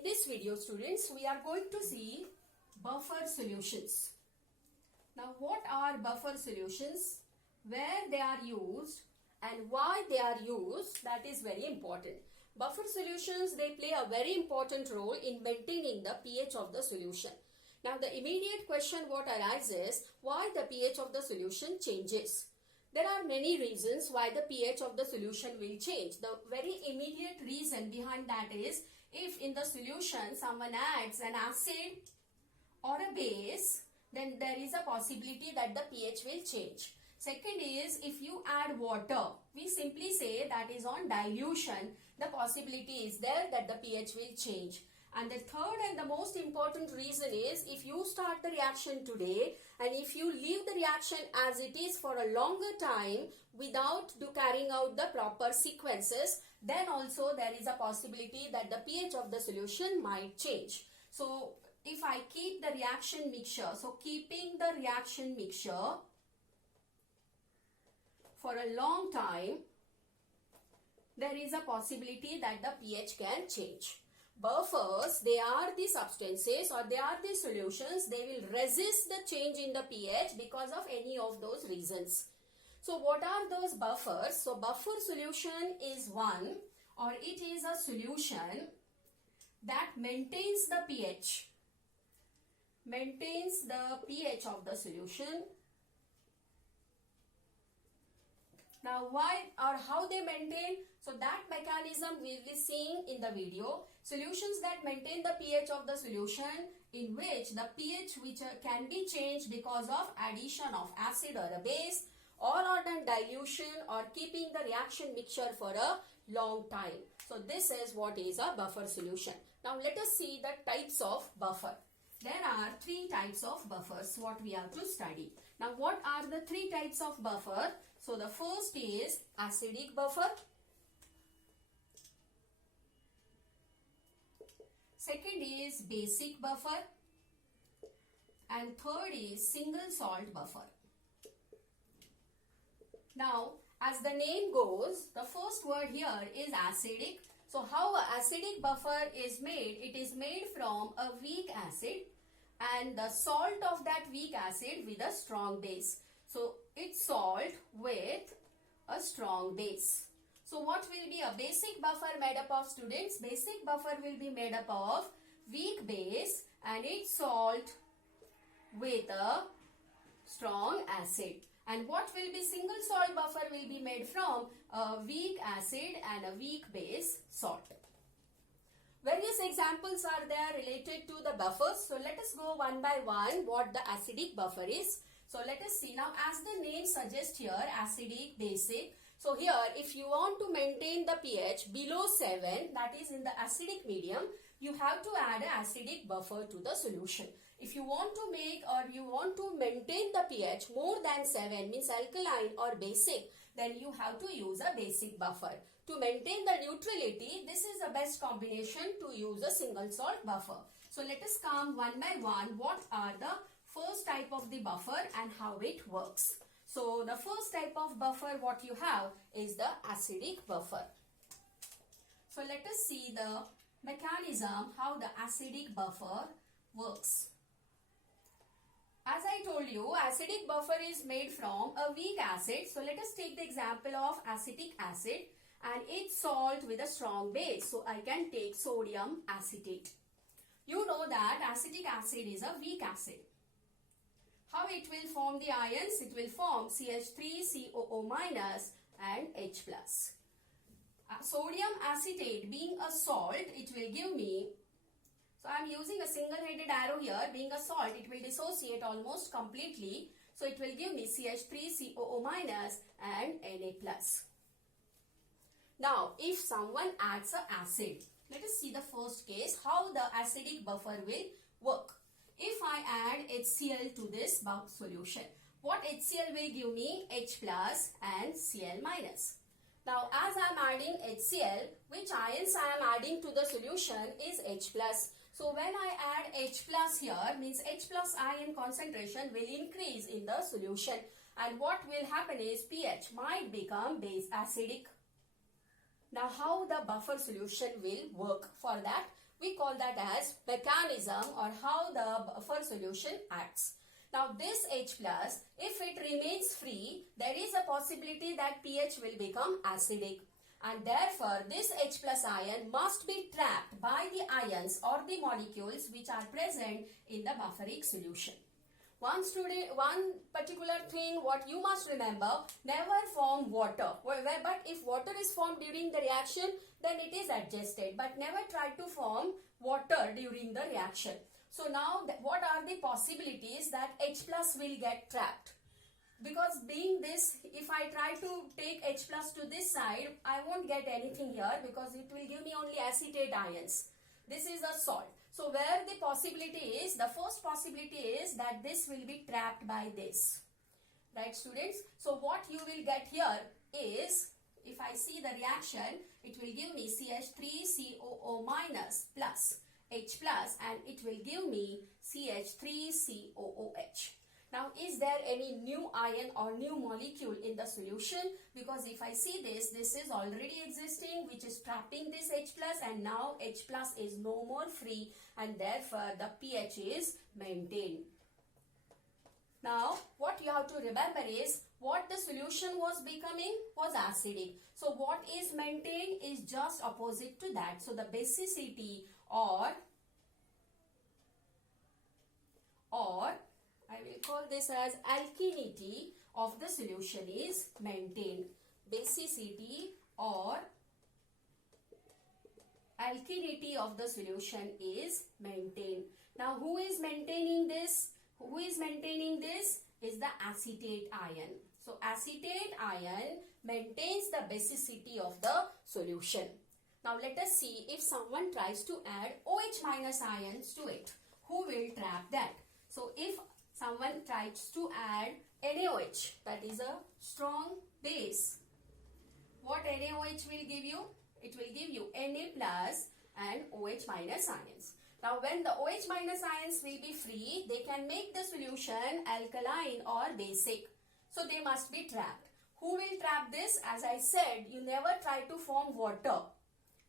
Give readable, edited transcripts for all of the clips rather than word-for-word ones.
In this video, students, we are going to see buffer solutions. Now, what are buffer solutions? Where they are used and why they are used, that is very important. Buffer solutions, they play a very important role in maintaining the pH of the solution. Now, the immediate question what arises, why the pH of the solution changes? There are many reasons why the pH of the solution will change. The very immediate reason behind that is, if in the solution someone adds an acid or a base, then there is a possibility that the pH will change. Second is, if you add water, we simply say that is on dilution, the possibility is there that the pH will change. And the third and the most important reason is, if you start the reaction today and if you leave the reaction as it is for a longer time without carrying out the proper sequences, then also there is a possibility that the pH of the solution might change. So, if I keep the reaction mixture, so keeping the reaction mixture for a long time, there is a possibility that the pH can change. Buffers, they are the substances or they are the solutions, they will resist the change in the pH because of any of those reasons. So what are those buffers? So buffer solution is one, or it is a solution that maintains the pH of the solution. Now why or how they maintain? So that mechanism we will be seeing in the video. Solutions that maintain the pH of the solution, in which the pH which can be changed because of addition of acid or a base, or on dilution, or keeping the reaction mixture for a long time. So this is what is a buffer solution. Now let us see the types of buffer. There are three types of buffers what we have to study. Now what are the three types of buffer? So the first is acidic buffer. Second is basic buffer. And third is single salt buffer. Now as the name goes, the first word here is acidic. So how an acidic buffer is made? It is made from a weak acid and the salt of that weak acid with a strong base. So it's salt with a strong base. So what will be a basic buffer made up of, students? Basic buffer will be made up of weak base and its salt with a strong acid. And what will be single salt buffer will be made from a weak acid and a weak base salt. Various examples are there related to the buffers. So let us go one by one what the acidic buffer is. So let us see now, as the name suggests here, acidic, basic. So here if you want to maintain the pH below 7, that is in the acidic medium, you have to add an acidic buffer to the solution. If you want to make or you want to maintain the pH more than 7, means alkaline or basic, then you have to use a basic buffer. To maintain the neutrality, this is the best combination to use a single salt buffer. So let us come one by one what are the first type of the buffer and how it works. So the first type of buffer what you have is the acidic buffer. So let us see the mechanism how the acidic buffer works. As I told you, acidic buffer is made from a weak acid. So let us take the example of acetic acid and its salt with a strong base. So I can take sodium acetate. You know that acetic acid is a weak acid. How it will form the ions? It will form CH3COO- and H+. Sodium acetate being a salt, it will give me, so I am using a single-headed arrow here, being a salt, it will dissociate almost completely. So it will give me CH3COO- and Na+. Now, if someone adds an acid, let us see the first case, how the acidic buffer will work. If I add HCl to this solution, what HCl will give me? H+ and Cl-. Now, as I am adding HCl, which ions I am adding to the solution is H+. So, when I add H+ here, means H+ ion concentration will increase in the solution. And what will happen is pH might become base acidic. Now how the buffer solution will work? For that, We call that as mechanism or how the buffer solution acts. Now this H plus, if it remains free, there is a possibility that pH will become acidic. And therefore, this H plus ion must be trapped by the ions or the molecules which are present in the bufferic solution. One particular thing what you must remember, never form water. But if water is formed during the reaction, then it is adjusted. But never try to form water during the reaction. So now what are the possibilities that H plus will get trapped? Because being this, if I try to take H plus to this side, I won't get anything here because it will give me only acetate ions. This is a salt. So where the possibility is, the first possibility is that this will be trapped by this. Right, students? So what you will get here is, if I see the reaction, it will give me CH3COO minus plus H plus and it will give me CH3COOH. Now, is there any new ion or new molecule in the solution? Because if I see this is already existing, which is trapping this H plus, and now H plus is no more free and therefore the pH is maintained. Now, what you have to remember is, what the solution was becoming was acidic. So, what is maintained is just opposite to that. So, the basicity or I will call this as alkalinity of the solution is maintained. Basicity or alkalinity of the solution is maintained. Now, who is maintaining this? Who is maintaining this? Is the acetate ion. So, acetate ion maintains the basicity of the solution. Now, let us see if someone tries to add OH minus ions to it. Who will trap that? So, if someone tries to add NaOH, that is a strong base, what NaOH will give you? It will give you Na plus and OH minus ions. Now, when the OH minus ions will be free, they can make the solution alkaline or basic. So, they must be trapped. Who will trap this? As I said, you never try to form water,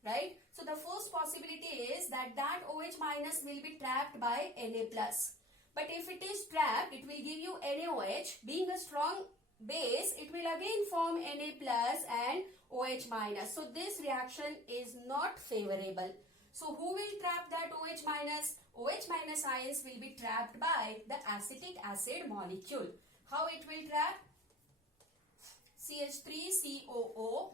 right? So, the first possibility is that OH minus will be trapped by Na plus. But if it is trapped, it will give you NaOH. Being a strong base, it will again form Na plus and OH minus. So, this reaction is not favorable. So, who will trap that OH minus? OH minus ions will be trapped by the acetic acid molecule. How it will trap? CH3COOH.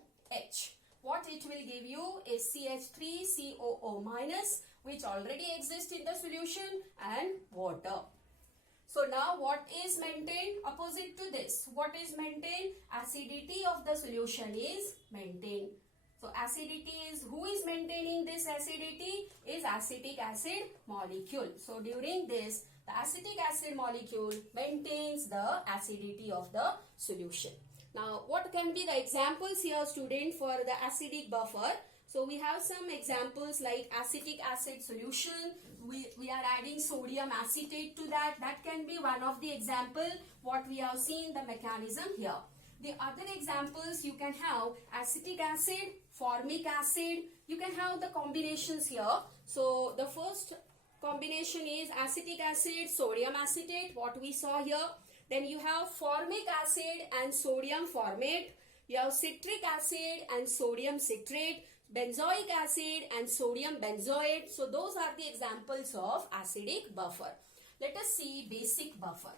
What it will give you is CH3COO minus, which already exists in the solution, and water. So now what is maintained? Opposite to this, what is maintained? Acidity of the solution is maintained. So acidity is, who is maintaining this acidity? Is acetic acid molecule. So during this, the acetic acid molecule maintains the acidity of the solution. Now, what can be the examples here, student, for the acidic buffer? So, we have some examples like acetic acid solution. We are adding sodium acetate to that. That can be one of the example what we have seen the mechanism here. The other examples you can have acetic acid, formic acid. You can have the combinations here. So, the first combination is acetic acid, sodium acetate, what we saw here. Then you have formic acid and sodium formate. You have citric acid and sodium citrate, benzoic acid and sodium benzoate. So those are the examples of acidic buffer. Let us see basic buffer.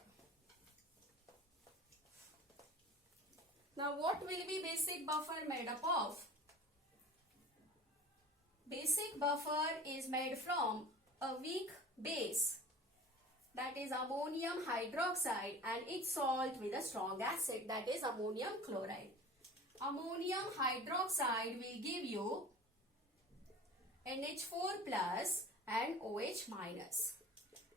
Now what will be basic buffer made up of? Basic buffer is made from a weak base, that is ammonium hydroxide, and its salt with a strong acid, that is ammonium chloride. Ammonium hydroxide will give you NH4 plus and OH minus.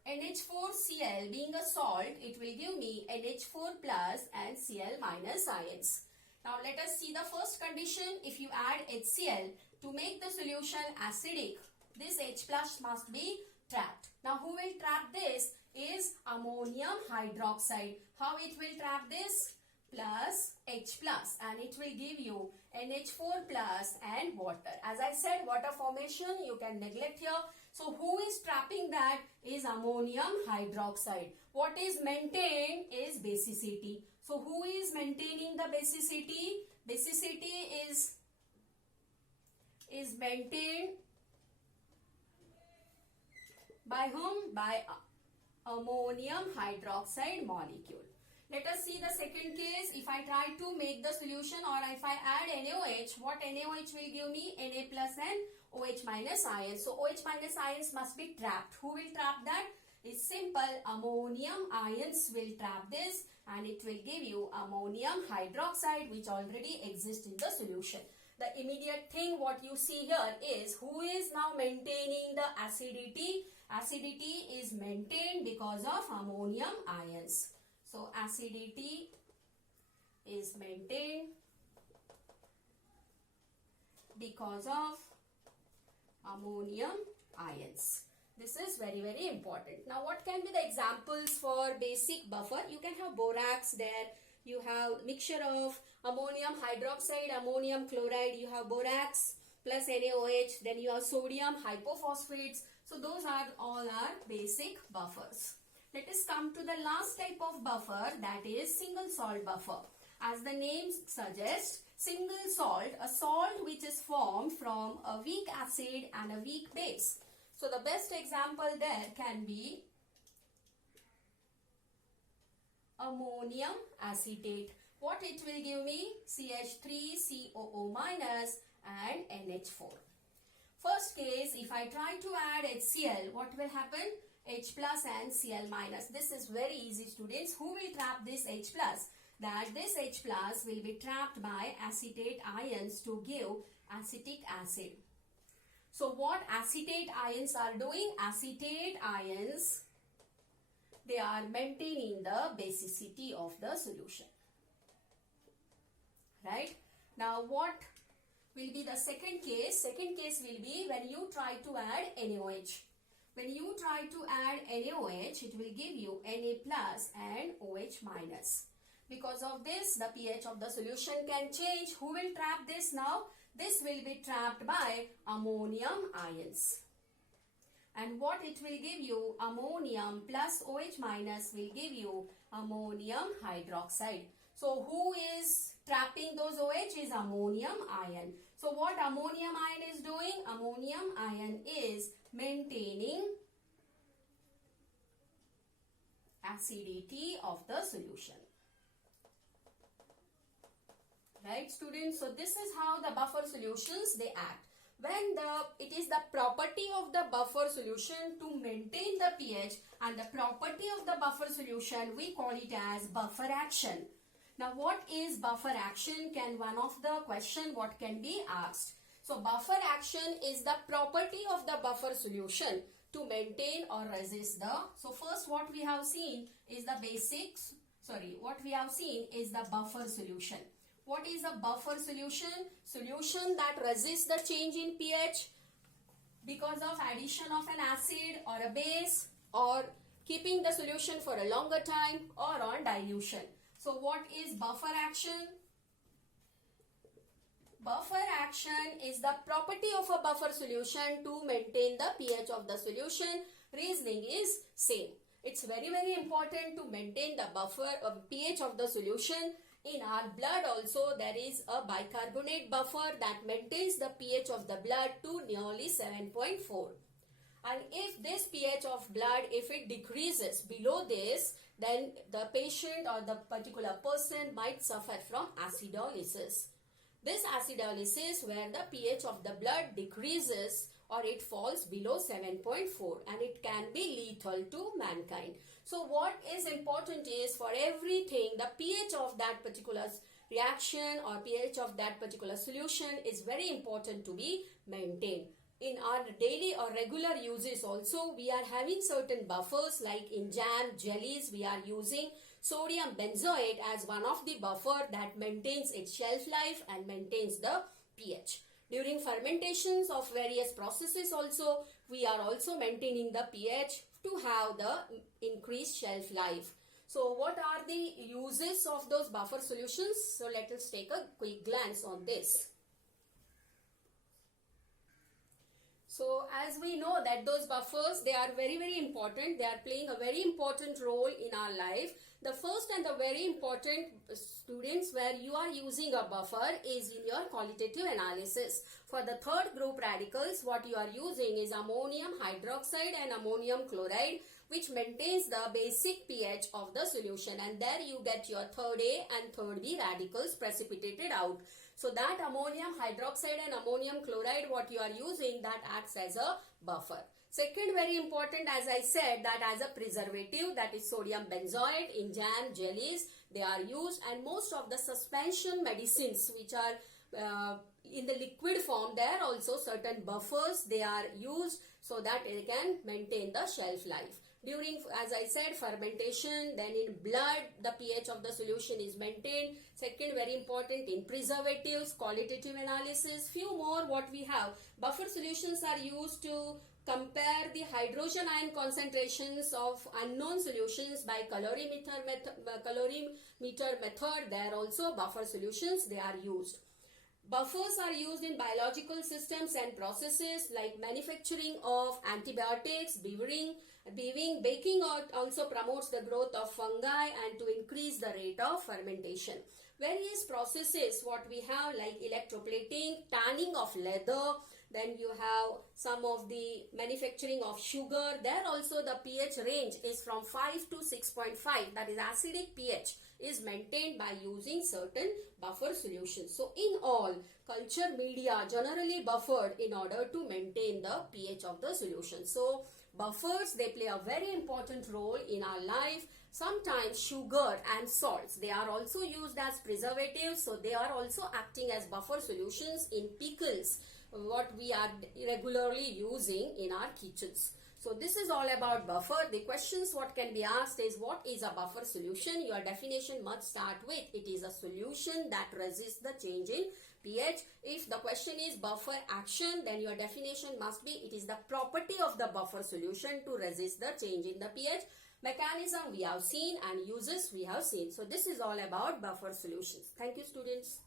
NH4Cl being a salt, it will give me NH4 plus and Cl minus ions. Now let us see the first condition. If you add HCl to make the solution acidic, this H plus must be trapped. Now who will trap this? Is ammonium hydroxide. How it will trap this? plus H plus, and it will give you NH4 plus and water. As I said, water formation you can neglect here. So who is trapping that is ammonium hydroxide. What is maintained is basicity. So who is maintaining the basicity? Basicity is maintained by whom? By ammonium hydroxide molecule. Let us see the second case. If I try to make the solution, or if I add NaOH, what NaOH will give me? Na plus and OH minus ions. So OH minus ions must be trapped. Who will trap that? It's simple. Ammonium ions will trap this, and it will give you ammonium hydroxide, which already exists in the solution. The immediate thing what you see here is who is now maintaining the acidity. Acidity is maintained because of ammonium ions. So acidity is maintained because of ammonium ions. This is very, very important. Now what can be the examples for basic buffer? You can have borax there. You have mixture of ammonium hydroxide, ammonium chloride. You have borax plus NaOH. Then you have sodium hypophosphates. So those are all our basic buffers. Let us come to the last type of buffer, that is single salt buffer. As the name suggests, single salt, a salt which is formed from a weak acid and a weak base. So the best example there can be ammonium acetate. What it will give me? CH3COO minus and NH4. First case, if I try to add HCl, what will happen? H plus and Cl minus. This is very easy, students. Who will trap this H plus? That this H plus will be trapped by acetate ions to give acetic acid. So what acetate ions are doing? Acetate ions, they are maintaining the basicity of the solution. Right? Now what will be the second case? Second case will be when you try to add NaOH. When you try to add NaOH, it will give you Na plus and OH minus. Because of this, the pH of the solution can change. Who will trap this now? This will be trapped by ammonium ions. And what it will give you? Ammonium plus OH minus will give you ammonium hydroxide. So who is trapping those OH? Is ammonium ion. So what ammonium ion is doing? Ammonium ion is maintaining acidity of the solution. Right, students? So this is how the buffer solutions they act. When it is the property of the buffer solution to maintain the pH, and the property of the buffer solution, we call it as buffer action. Now what is buffer action? Can one of the question what can be asked? So buffer action is the property of the buffer solution to maintain or resist the. So first what we have seen is the basics. What we have seen is the buffer solution. What is a buffer solution? Solution that resists the change in pH because of addition of an acid or a base, or keeping the solution for a longer time, or on dilution. So what is buffer action? Buffer action is the property of a buffer solution to maintain the pH of the solution. Reasoning is same. It's very, very important to maintain the buffer of pH of the solution. In our blood also there is a bicarbonate buffer that maintains the pH of the blood to nearly 7.4. And if this pH of blood, if it decreases below this, then the patient or the particular person might suffer from acidolysis. This acidolysis, where the pH of the blood decreases or it falls below 7.4, and it can be lethal to mankind. So what is important is, for everything, the pH of that particular reaction or pH of that particular solution is very important to be maintained. In our daily or regular uses also, we are having certain buffers, like in jam, jellies, we are using sodium benzoate as one of the buffer that maintains its shelf life and maintains the pH. During fermentations of various processes also, we are also maintaining the pH to have the increased shelf life. So what are the uses of those buffer solutions? So let us take a quick glance on this. So as we know that those buffers, they are very important. They are playing a very important role in our life. The first and the very important, students, where you are using a buffer is in your qualitative analysis. For the third group radicals, what you are using is ammonium hydroxide and ammonium chloride, which maintains the basic pH of the solution, and there you get your third A and third B radicals precipitated out. So that ammonium hydroxide and ammonium chloride, what you are using, that acts as a buffer. Second, very important, as I said, that as a preservative, that is sodium benzoate in jam, jellies, they are used, and most of the suspension medicines which are in the liquid form, there are also certain buffers they are used so that they can maintain the shelf life. During, as I said, fermentation, then in blood, the pH of the solution is maintained. Second, very important, in preservatives, qualitative analysis, few more what we have. Buffer solutions are used to compare the hydrogen ion concentrations of unknown solutions by calorimeter method. There also buffer solutions, they are used. Buffers are used in biological systems and processes like manufacturing of antibiotics, baking also promotes the growth of fungi and to increase the rate of fermentation. Various processes what we have like electroplating, tanning of leather, then you have some of the manufacturing of sugar. There also the pH range is from 5 to 6.5, that is acidic pH is maintained by using certain buffer solutions. So in all, culture media generally buffered in order to maintain the pH of the solution. So buffers, they play a very important role in our life. Sometimes sugar and salts, they are also used as preservatives, so they are also acting as buffer solutions in pickles, what we are regularly using in our kitchens. So this is all about buffer. The questions what can be asked is, what is a buffer solution? Your definition must start with, it is a solution that resists the change in pH. If the question is buffer action, then your definition must be, it is the property of the buffer solution to resist the change in the pH. Mechanism we have seen and uses we have seen. So this is all about buffer solutions. Thank you, students.